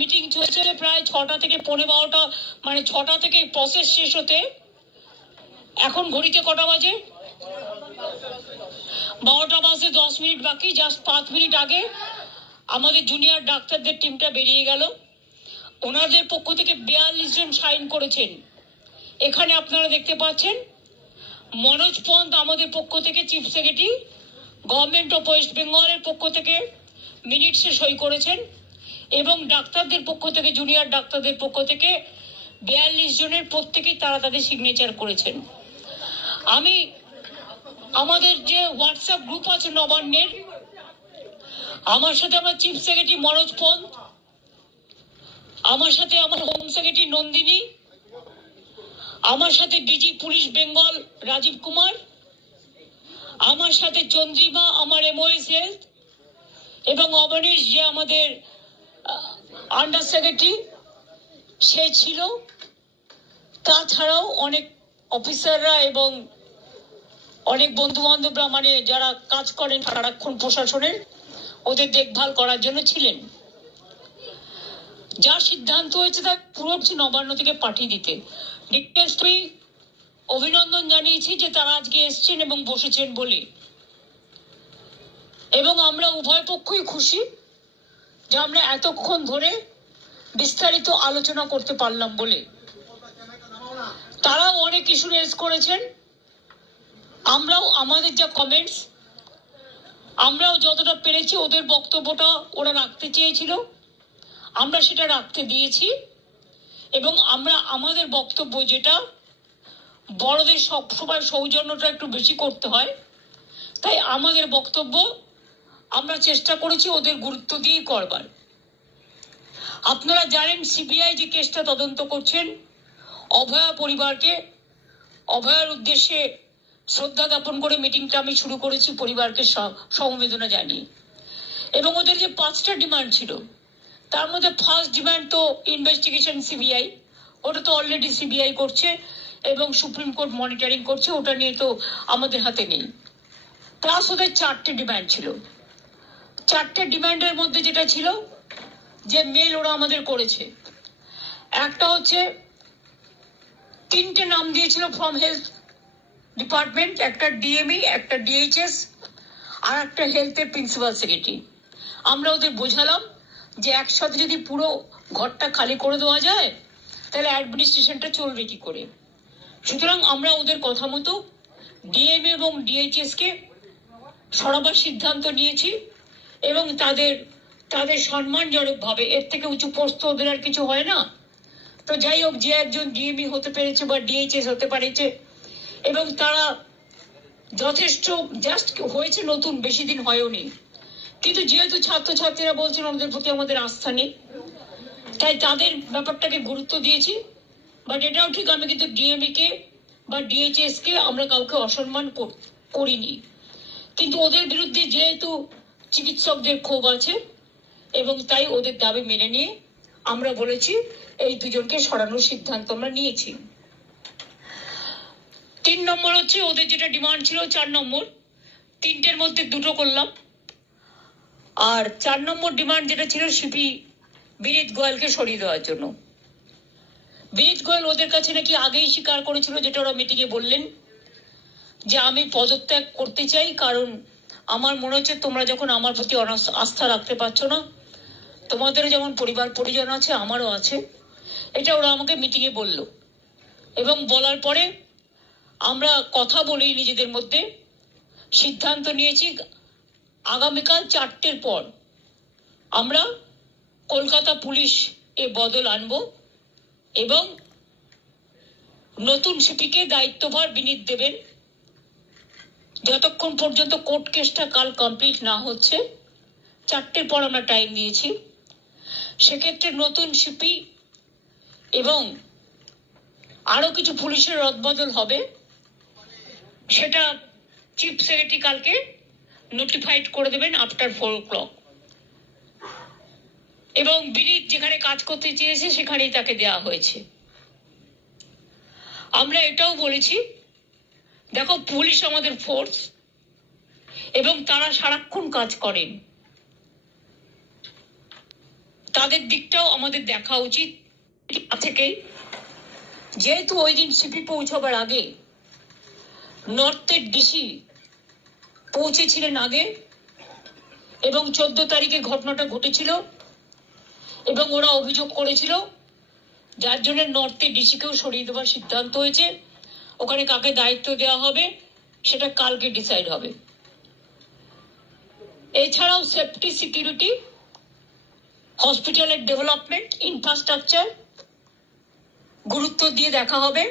Meeting চলছে প্রায় 6টা থেকে 12:15, মানে 6টা থেকে প্রসেস শেষ হতে এখন ঘড়িতে কটা বাজে? 12টা বাজে 10 মিনিট বাকি। জাস্ট 5 মিনিট আগে আমাদের জুনিয়র ডাক্তারদের টিমটা বেরিয়ে গেল। ওনাদের পক্ষ থেকে 42 জন সাইন করেছেন। এখানে আপনারা দেখতে পাচ্ছেন মনোজ পন্ত আমাদের পক্ষ থেকে chief secretary, government of West বেঙ্গলের পক্ষ থেকে মিনিটসে সই করেছেন এবং ডাক্তারদের পক্ষ থেকে, জুনিয়র ডাক্তারদের পক্ষ থেকে 42 জনের প্রত্যেকেই তারা তাদের সিগনেচার করেছেন। আমি আমাদের যে হোয়াটসঅ্যাপ গ্রুপ আছে নবান্নের, আমার সাথে আমার চিফ সেক্রেটারি মনোজ পন্ত, আমার সাথে আমার হোম সেক্রেটারি নন্দিনী, আমার সাথে ডিজি পুলিশ বেঙ্গল রাজীব কুমার, আমার সাথে চন্দ্রিমা আমার এমওএস হেলথ, এবং অবনীশ যে আমাদের আন্ডার সেক্রেটারি সে ছিল। তাছাড়াও অনেক অফিসাররা এবং অনেক বন্ধু বান্ধবরা, মানে যারা কাজ করেন সারাক্ষণ প্রশাসনের, ওদের দেখভাল করার জন্য ছিলেন। যা সিদ্ধান্ত হয়েছে তা পুরো নবান্ন থেকে পাঠিয়ে দিতে ডিটেলস অভিনন্দন জানিয়েছি যে তারা আজকে এসছেন এবং বসেছেন বলে। এবং আমরা উভয় পক্ষই খুশি যে আমরা এতক্ষণ ধরে বিস্তারিত আলোচনা করতে পারলাম বলে। তারাও অনেক ইস্যু রেজ করেছেন, আমরাও আমাদের যা কমেন্টস, আমরাও যতটা পেরেছি ওদের বক্তব্যটা ওরা রাখতে চেয়েছিল আমরা সেটা রাখতে দিয়েছি। এবং আমরা আমাদের বক্তব্য, যেটা বড়দের সবসময় সৌজন্যটা একটু বেশি করতে হয়, তাই আমাদের বক্তব্য আমরা চেষ্টা করেছি ওদের গুরুত্ব দিয়েই করবার। আপনারা জানেন সিবিআই যে কেসটা তদন্ত করছেন, অভয়া পরিবারকে, অভয়ার উদ্দেশ্যে শ্রদ্ধা জ্ঞাপন করে মিটিংটা আমি শুরু করেছি পরিবারকে সমবেদনা জানিয়ে। এবং ওদের যে 5টা ডিমান্ড ছিল তার মধ্যে ফার্স্ট ডিমান্ড তো ইনভেস্টিগেশন সিবিআই, ওটা তো অলরেডি সিবিআই করছে এবং সুপ্রিম কোর্ট মনিটরিং করছে, ওটা নিয়ে তো আমাদের হাতে নেই। প্লাস ওদের 4টে ডিমান্ড ছিল। 4টে ডিমান্ডের মধ্যে যেটা ছিল যে মেল ওরা আমাদের করেছে, একটা হচ্ছে 3টে নাম দিয়েছিল ফ্রম হেলথ ডিপার্টমেন্ট, একটা ডিএমই, একটা ডিএইচএস আর একটা হেলথের প্রিন্সিপাল সেক্রেটারি। আমরা ওদের বোঝালাম যে একসাথে যদি পুরো ঘরটা খালি করে দেওয়া যায় তাহলে অ্যাডমিনিস্ট্রেশনটা চলবে কি করে। সুতরাং আমরা ওদের কথা মতো ডিএমএ এবং ডিএইচএস কে সরাবার সিদ্ধান্ত নিয়েছি এবং তাদের সম্মানজনক ভাবে, এর থেকে উঁচু পোস্ট ওদের আর কিছু হয় না। তো যাই হোক, যে একজন ডিএমই হতে পেরেছে বা ডিএইচএস হতে পেরেছে এবং তারা যথেষ্ট জাস্ট হয়েছে, নতুন বেশি দিন হয়ওনি, কিন্তু যেহেতু ছাত্রছাত্রীরা বলছেন ওদের প্রতি আমাদের আস্থা নেই, তাই তাদের ব্যাপারটাকে গুরুত্ব দিয়েছি। বাট এটাও ঠিক, আমি কিন্তু ডিএমই কে বা ডিএইচএস কে আমরা কাউকে অসম্মান করিনি, কিন্তু ওদের বিরুদ্ধে যেহেতু চিকিৎসকদের ক্ষোভ আছে এবং তাই ওদের দাবি মেনে নিয়ে আমরা বলেছি এই দুজনকে সরানোর সিদ্ধান্ত আমরা নিয়েছি। 3 নম্বর হচ্ছে ওদের যেটা ডিমান্ড ছিল 4 নম্বর, 3টের মধ্যে 2টো করলাম। আর 4 নম্বর ডিমান্ড যেটা ছিল সিপি বিনীত গোয়েলকে সরিয়ে দেওয়ার জন্য। বিনীত গোয়েল ওদের কাছে নাকি আগেই স্বীকার করেছিল, যেটা ওরা মিটিংয়ে বললেন, যে আমি পদত্যাগ করতে চাই, কারণ আমার মনে হচ্ছে তোমরা যখন আমার প্রতি আস্থা রাখতে পারছো না, তোমাদেরও যেমন পরিবার পরিজন আছে আমারও আছে, এটা ওরা আমাকে মিটিংয়ে বলল। এবং বলার পরে আমরা কথা বলি নিজেদের মধ্যে, সিদ্ধান্ত নিয়েছি আগামীকাল 4টের পর আমরা কলকাতা পুলিশ এ বদল আনবো এবং নতুন সিপিকে দায়িত্বভার বিনীত দেবেন যতক্ষণ পর্যন্ত কোর্ট কেসটা কাল কমপ্লিট না হচ্ছে। 4টের পর আমরা টাইম দিয়েছি। সেক্ষেত্রে নতুন সিপি এবং আরো কিছু পুলিশের রদবদল হবে, সেটা চিফ সেক্রেটারি কালকে নোটিফাইড করে দেবেন আফটার 4 o'clock। এবং বিনীত যেখানে কাজ করতে চেয়েছে সেখানেই তাকে দেওয়া হয়েছে। আমরা এটাও বলেছি, দেখো পুলিশ আমাদের ফোর্স এবং তারা সারাক্ষণ কাজ করেন, তাদের দিকটাও আমাদের দেখা উচিত থেকেই। যেহেতু ওই দিন সিপি পৌঁছাবার আগে নর্থের ডিসি পৌঁছেছিলেন আগে, এবং 14 তারিখে ঘটনাটা ঘটেছিল এবং ওরা অভিযোগ করেছিল, যার জন্য নর্থের ডিসিকেও সরিয়ে দেওয়ার সিদ্ধান্ত হয়েছে। ওখানে কাকে দায়িত্ব দেওয়া হবে সেটা কালকে ডিসাইড হবে। এছাড়াও সেফটি, সিকিউরিটি, হসপিটালের ডেভেলপমেন্ট, ইনফ্রাস্ট্রাকচার গুরুত্ব দিয়ে দেখা হবে।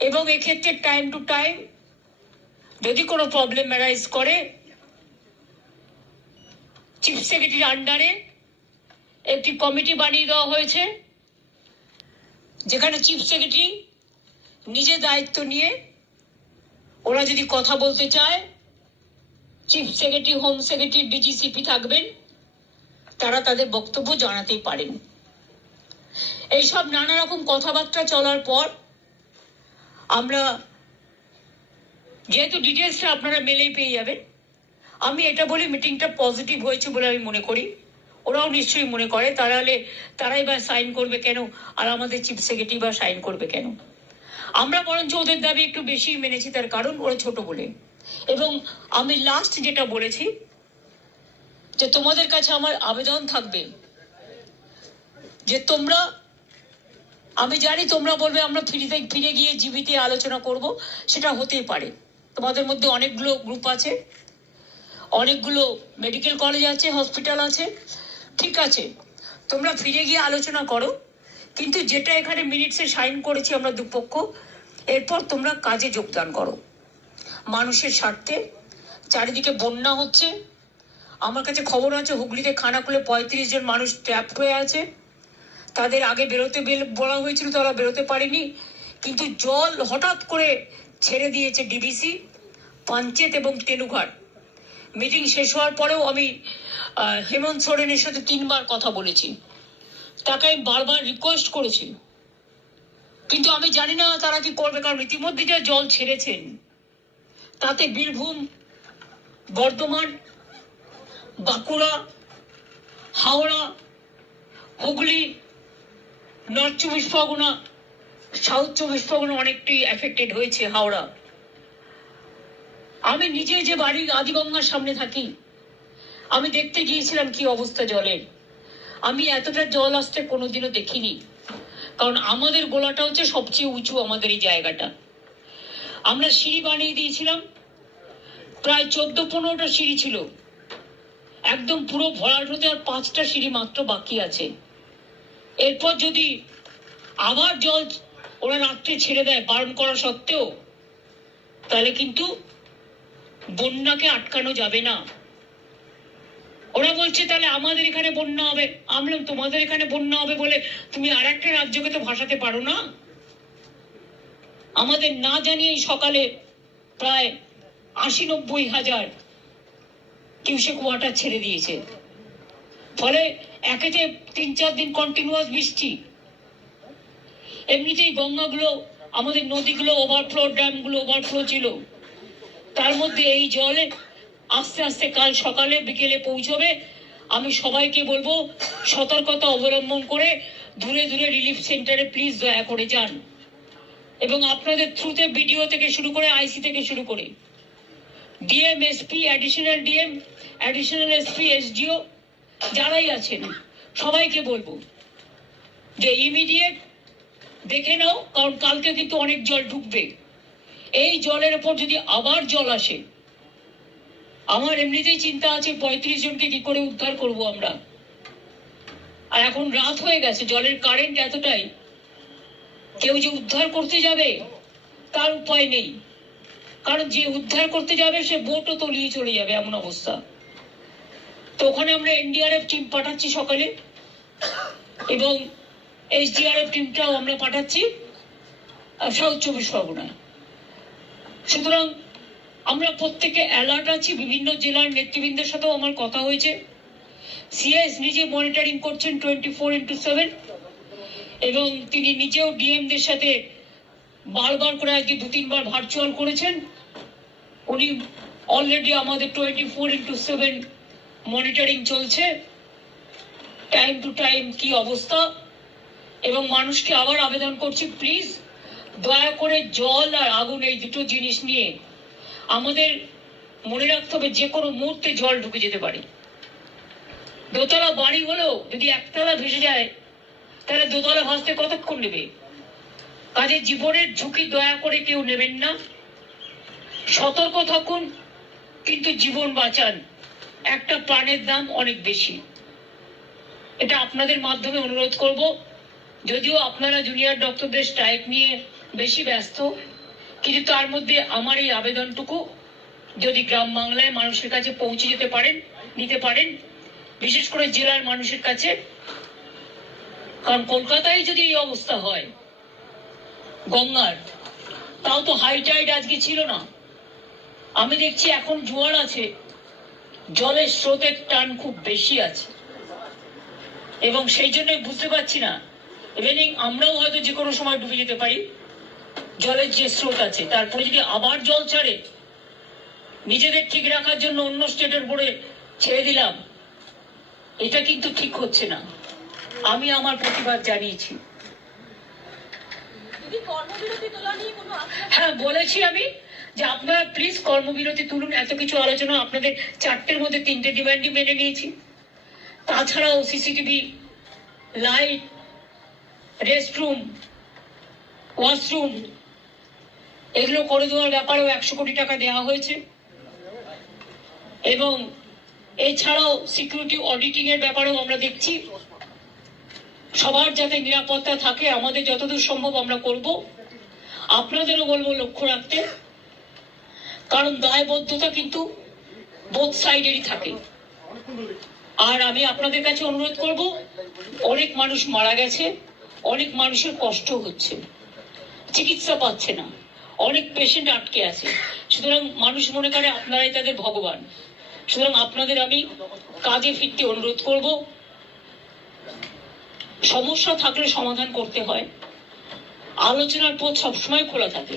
এবং এক্ষেত্রে টাইম টু টাইম যদি কোনো প্রবলেম অ্যারাইজ করে চিফ সেক্রেটারির আন্ডারে একটি কমিটি বানিয়ে দেওয়া হয়েছে, যেখানে চিফ সেক্রেটারি নিজে দায়িত্ব নিয়ে ওরা যদি কথা বলতে চায়, chief secretary, home secretary, DG CP থাকবেন, তারা তাদের বক্তব্য জানাতেই পারেন। এইসব নানা রকম কথাবার্তা চলার পর আমরা, যেহেতু ডিটেলসটা আপনারা মেলেই পেয়ে যাবেন, আমি এটা বলি মিটিংটা পজিটিভ হয়েছে বলে আমি মনে করি। ওরাও নিশ্চয়ই মনে করে, তারাই বা সাইন করবে কেন, আর আমাদের চিফ সেক্রেটারি বা সাইন করবে কেন? আমরা বরঞ্চ ওদের দাবি একটু বেশি মেনেছি, তার কারণ ওরা ছোট বলে। এবং আমি লাস্ট যেটা বলেছি, যে তোমাদের কাছে আমার আবেদন থাকবে যে তোমরা, আমি জানি তোমরা বলবে আমরা ফিরে গিয়ে জীবিতে আলোচনা করব, সেটা হতেই পারে। তোমাদের মধ্যে অনেকগুলো গ্রুপ আছে, অনেকগুলো মেডিকেল কলেজ আছে, হসপিটাল আছে, ঠিক আছে, তোমরা ফিরে গিয়ে আলোচনা করো, কিন্তু যেটা এখানে মিনিটসে সাইন করেছি আমরা দুপক্ষ, এরপর তোমরা কাজে যোগদান করো মানুষের স্বার্থে। চারিদিকে বন্যা হচ্ছে, আমার কাছে খবর আছে হুগলিতে খানাকুলে 35 জন মানুষ ট্র্যাপ হয়ে আছে। তাদের আগে বেরোতে বলা হয়েছিল, তারা বেরোতে পারেনি, কিন্তু জল হঠাৎ করে ছেড়ে দিয়েছে ডিবিসি, পঞ্চায়েত এবং তেলুঘাট। মিটিং শেষ হওয়ার পরেও আমি হেমন্ত সোরেনের সাথে 3 বার কথা বলেছি, তাকে আমি বারবার রিকোয়েস্ট করেছি, কিন্তু আমি জানি না তারা কি করবে, কারণ ইতিমধ্যে যা জল ছেড়েছেন তাতে বীরভূম, বর্ধমান, বাঁকুড়া, হাওড়া, হুগলি, নর্থ 24 পরগনা, সাউথ 24 পরগনা অনেকটাই এফেক্টেড হয়েছে। হাওড়া, আমি নিজে যে বাড়ি আদিগঙ্গার সামনে থাকি, আমি দেখতে গিয়েছিলাম কি অবস্থা জলের। আমি এতটা জল আসতে কোনোদিনও দেখিনি, কারণ আমাদের গোলাটা হচ্ছে সবচেয়ে উঁচু, আমাদের এই জায়গাটা। আমরা সিঁড়ি বানিয়ে দিয়েছিলাম, প্রায় 14-15টা সিঁড়ি ছিল, একদম পুরো ভরাট হতে আর 5টা সিঁড়ি মাত্র বাকি আছে। এরপর যদি আবার জল ওরা রাত্রে ছেড়ে দেয় বারণ করা সত্ত্বেও, তাহলে কিন্তু বন্যাকে আটকানো যাবে না। ওরা বলছে তাহলে আমাদের এখানে বন্যা হবে। আমরা তোমাদের এখানে বন্যা হবে বলে তুমি আর একটা রাজ্যকে তো ভাসাতে পারো না। আমাদের না জানিয়েই সকালে প্রায় 80-90 হাজার কিউসেক ওয়াটার ছেড়ে দিয়েছে। ফলে একেতে 3-4 দিন কন্টিনিউয়াস বৃষ্টি, এমনিতেই গঙ্গাগুলো, আমাদের নদীগুলো ওভারফ্লো, ড্যামগুলো ওভারফ্লো ছিল, তার মধ্যে এই জলে আস্তে আস্তে কাল সকালে বিকেলে পৌঁছবে। আমি সবাইকে বলবো সতর্কতা অবলম্বন করে দূরে দূরে রিলিফ সেন্টারে প্লিজ দয়া করে যান, এবং আপনাদের থ্রুতে বিডিও থেকে শুরু করে আইসি থেকে শুরু করে DM, SP, additional DM, additional SP, SDO যারাই আছেন সবাইকে বলবো যে ইমিডিয়েট দেখে নাও, কারণ কালকে কিন্তু অনেক জল ঢুকবে। এই জলের ওপর যদি আবার জল আসে, আমার এমনিতেই চিন্তা আছে 35 জনকে কি করে উদ্ধার করব আমরা। আর এখন রাত হয়ে গেছে, জলের কারেন্ট এতটাই, কেউ যে উদ্ধার করতে যাবে তার উপায় নেই, কারণ যে উদ্ধার করতে যাবে সে বোটও তলিয়ে চলে যাবে, এমন অবস্থা। তো ওখানে আমরা এনডিআরএফ টিম পাঠাচ্ছি সকালে, এবং এসডিআরএফ টিমটাও আমরা পাঠাচ্ছি সাউথ 24 পরগনায়। সুতরাং আমরা প্রত্যেকে অ্যালার্ট আছি। বিভিন্ন জেলার নেতৃবৃন্দের সাথেও আমার কথা হয়েছে, সিএস নিজে মনিটরিং করছেন 24x7, এবং তিনি নিজেও ডিএমদের সাথে বারবার করে আজকে 2-3 বার ভার্চুয়াল করেছেন। উনি অলরেডি আমাদের 24x7 মনিটরিং চলছে, টাইম টু টাইম কি অবস্থা। এবং মানুষকে আবার আবেদন করছি, প্লিজ দয়া করে জল আর আগুন এই দুটো জিনিস নিয়ে আমাদের মনে রাখতে হবে, যে কোনো মুহূর্তে জল ঢুকে যেতে পারে। দোতলা বাড়ি হলেও যদি একতলা ভেসে যায় তাহলে দোতলা ভাসতে কতক্ষণ নেবে? কাজে জীবনের ঝুঁকি দয়া করে কেউ নেবেন না, সতর্ক থাকুন, কিন্তু জীবন বাঁচান। একটা প্রাণের দাম অনেক বেশি, এটা আপনাদের মাধ্যমে অনুরোধ করব। যদিও আপনারা জুনিয়র ডক্টরদের স্ট্রাইক নিয়ে বেশি ব্যস্ত, কিন্তু তার মধ্যে আমার এই আবেদনটুকু যদি গ্রাম বাংলায় মানুষের কাছে পৌঁছে যেতে পারেন, নিতে পারেন, বিশেষ করে জেলার মানুষের কাছে। কারণ কলকাতায় যদি এই অবস্থা হয় গঙ্গার, তাও তো হাই টাইড আজকে ছিল না। আমি দেখছি এখন জোয়ার আছে, জলের স্রোতের টান খুব বেশি আছে, এবং সেই জন্য বুঝতে পারছি না, ইভেনিং আমরাও হয়তো যে কোনো সময় ডুবে যেতে পারি। জলের যে স্রোত আছে, তারপরে যদি আবার জল ছাড়ে, নিজেদের ঠিক রাখার জন্য অন্য স্টেটের উপরে ছেড়ে দিলাম, এটা কিন্তু ঠিক হচ্ছে না। আমি আমার প্রতিবাদ জানিয়েছি। হ্যাঁ, বলেছি আমি যে আপনারা প্লিজ কর্মবিরতি তুলুন। এত কিছু আলোচনা, আপনাদের 4টের মধ্যে 3টে ডিমান্ডই মেনে নিয়েছি। তাছাড়াও সিসিটিভি, লাইট, রেস্টরুম, ওয়াশরুম, এগুলো করে দেওয়ার ব্যাপারেও 100 কোটি টাকা দেওয়া হয়েছে। এবং এছাড়াও সিকিউরিটি অডিটিং এর ব্যাপারেও আমরা দেখছি। সবার যাতে নিরাপত্তা থাকে, আমাদের যতদূর সম্ভব আমরা করব। আপনাদেরও বলবো লক্ষ্য রাখতে, কারণ দায়বদ্ধতা কিন্তু বোথ সাইডেরই থাকে। আর আমি আপনাদের কাছে অনুরোধ করব, অনেক মানুষ মারা গেছে, অনেক মানুষের কষ্ট হচ্ছে, চিকিৎসা পাচ্ছে না, অনেক পেশেন্ট আটকে আছে। সুতরাং মানুষ মনে করে আপনারাই তাদের ভগবান। সুতরাং আপনাদের আমি কাজে ফিরতে অনুরোধ করব। সমস্যা থাকলে সমাধান করতে হয়, আলোচনার পথ সবসময় খোলা থাকে।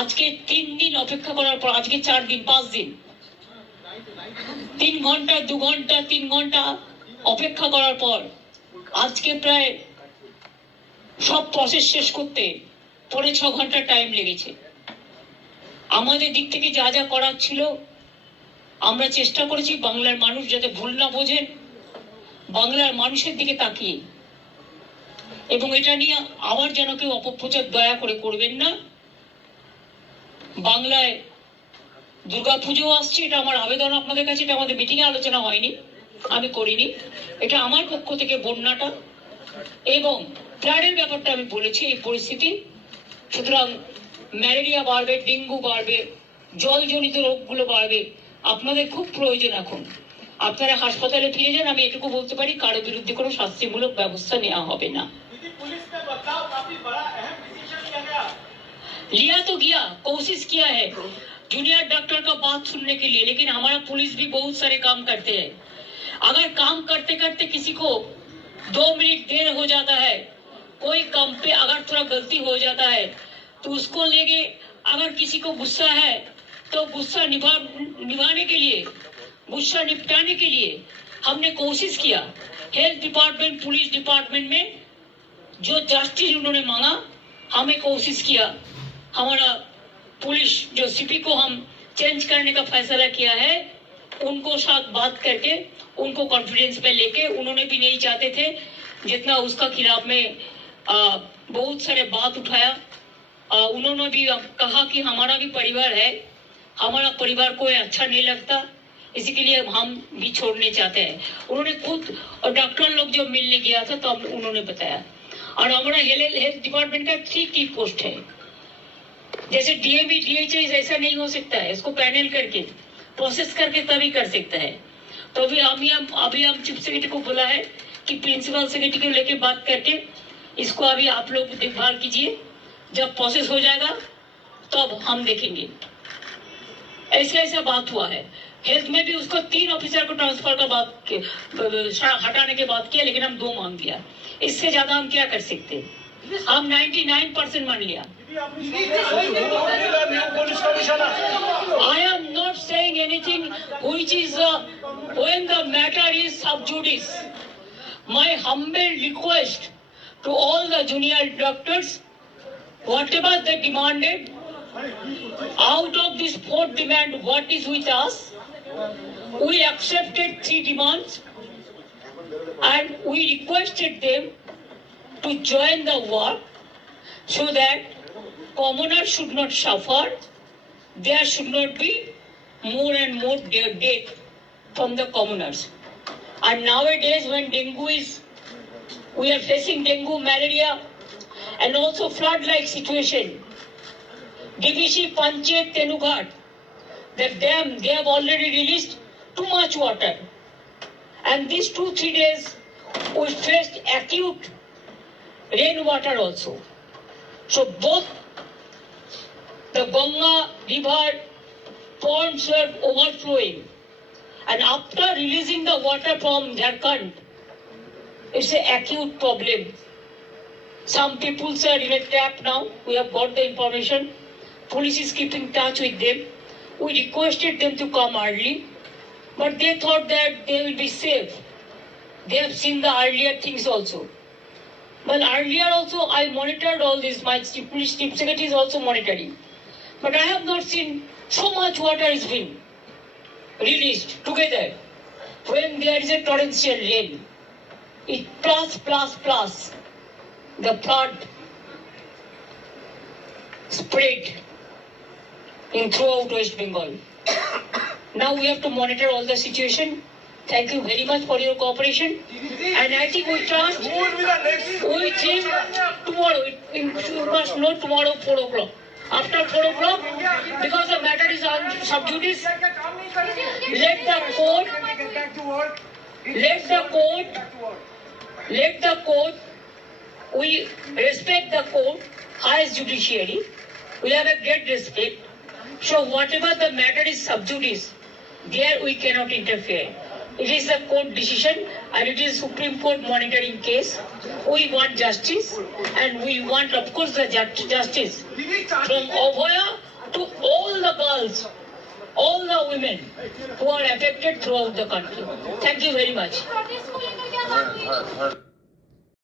আজকে 3 দিন অপেক্ষা করার পর, আজকে 4 দিন 5 দিন, 3 ঘন্টা 2 ঘন্টা 3 ঘন্টা অপেক্ষা করার পর আজকে প্রায় সব প্রসেস শেষ করতে 6.5 ঘন্টা টাইম লেগেছে। আমাদের দিক থেকে যা যা করার ছিল আমরা চেষ্টা করেছি, বাংলার মানুষ যাতে ভুল না বোঝেন, বাংলার মানুষের দিকে তাকিয়ে। এবং এটা নিয়ে আবার যেন কেউ অপপ্রচার দয়া করে করবেন না। বাংলায় দুর্গাপুজো আসছে, এটা আমার আবেদন আপনাদের কাছে। এটা আমাদের মিটিং এ আলোচনা হয়নি, আমি করিনি, এটা আমার পক্ষ থেকে বন্যাটা এবং ফ্লাডের ব্যাপারটা আমি বলেছি। এই পরিস্থিতি, সুতরাং ম্যালেরিয়া বাড়বে, ডেঙ্গু বাড়বে, জলজনিত রোগগুলো বাড়বে। আপনাদের খুব প্রয়োজন এখন, আপনারা হাসপাতালে ফিরে যান। আমি এটুকু বলতে পারি, কারো বিরুদ্ধে কোনো শাস্তিমূলক ব্যবস্থা নেওয়া হবে না। लिया तो गया, कोशिश किया है जूनियर डॉक्टर का बात सुनने के लिए, लेकिन हमारा पुलिस भी बहुत सारे काम करते हैं। अगर काम करते करते किसी को 2 मिनट देर हो जाता है, कोई काम पे अगर थोड़ा गलती हो जाता है, तो उसको लेके अगर किसी को गुस्सा है तो गुस्सा निभाने के लिए, गुस्सा निपटाने के लिए हमने कोशिश किया। हेल्थ डिपार्टमेंट, पुलिस डिपार्टमेंट में जो जस्टिस उन्होंने मांगा, हमें कोशिश किया। हमारा पुलिस जो सीपी को हम चेंज करने का फैसला किया है, उनको साथ बात करके उनको कॉन्फिडेंस पे लेके, उन्होंने भी नहीं चाहते थे जितना उसका खिलाफ में बहुत सारे बात उठाया। उन्होंने भी कहा कि हमारा भी परिवार है, हमारा परिवार को अच्छा नहीं लगता, इसी के लिए हम भी छोड़ने चाहते हैं। उन्होंने खुद, और डॉक्टर लोग जो मिलने गया था तो उन्होंने बताया। और हमारा हेल्थ डिपार्टमेंट का 3 की पोस्ट है, जैसे डीएमई डीएचएस ऐसा नहीं हो सकता है, इसको पैनल करके प्रोसेस करके तभी कर सकता है। तो अभी हम चीफ सेक्रेटरी को बोला है कि प्रिंसिपल सेक्रेटरी को लेके बात करके इसको अभी आप लोग देखभाल कीजिए, जब प्रोसेस हो जाएगा तो अब हम देखेंगे। ऐसा बात हुआ है। हेल्थ में भी उसको 3 ऑफिसर को ट्रांसफर का बात हटाने के बात किया, लेकिन हम 2 मांग लिया। इससे ज्यादा हम क्या कर सकते हैं? हम 99% मान लिया। I am not saying anything which is when the matter is sub judice. My humble request to all the junior doctors, whatever they demanded, out of this fourth demand, what is with us, we accepted 3 demands and we requested them to join the work so that commoners should not suffer, there should not be more and more death from the commoners. And nowadays when we are facing dengue, malaria and also flood-like situation. DVC Panchayat Tenughat, the dam, they have already released too much water. And these 2-3 days we faced acute rainwater also. So both the Ganga river ponds were overflowing. And after releasing the water from Jharkhand, it's an acute problem. Some people are in a trap now. We have got the information. Police is keeping touch with them. We requested them to come early, but they thought that they will be safe. They have seen the earlier things also. Well, earlier also I monitored all this. My police chief secretary is also monitoring. But I have not seen so much water is being released together. When there is a torrential rain, it plus, the flood spread in throughout West Bengal. Now we have to monitor all the situation. Thank you very much for your cooperation. And I think we trust, we think tomorrow, you must know tomorrow 4 o'clock. After 4 o'clock, because the matter is on sub judice, let the court, we respect the court, highest judiciary, we have a great respect. So whatever the matter is sub judice, there we cannot interfere. It is the court decision and it is Supreme Court monitoring case. We want justice and we want, of course, the justice from Abhaya to all the girls, all the women who are affected throughout the country. Thank you very much.